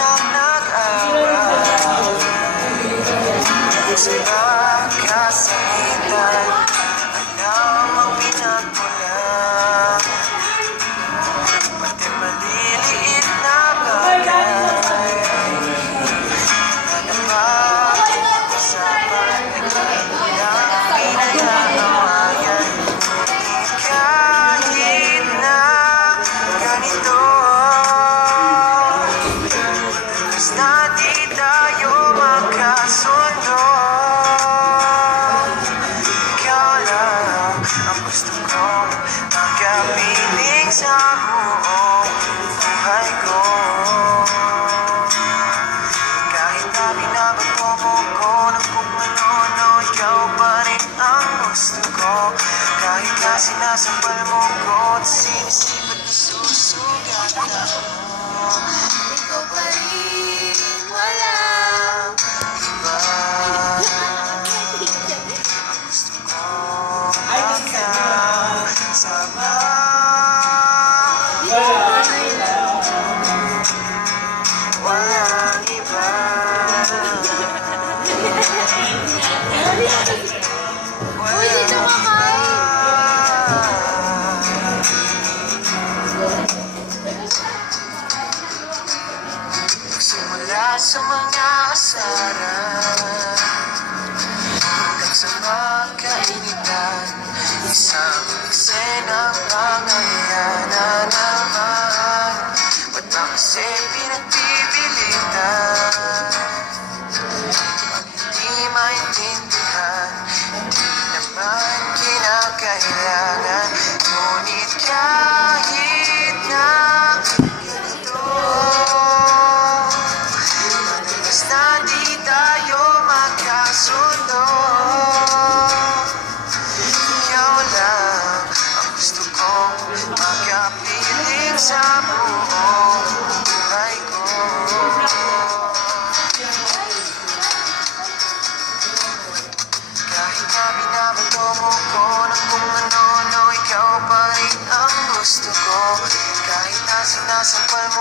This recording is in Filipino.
Beses na nag-away Sa magkasakitan gusto kong Magkapiling sa buong buhay ko Kahit na binabato ko ng kung ano-ano Ikaw pa rin ang gusto ko Kahit na sinasampal mo sa mga asaran Hanggang sa magkainitan Isang eksenang pangayan na naman Ba't ba kasi pinagpipilitan Pag hindi maintindihan Hindi naman kinakailangan. Ngunit kahit nice and clean.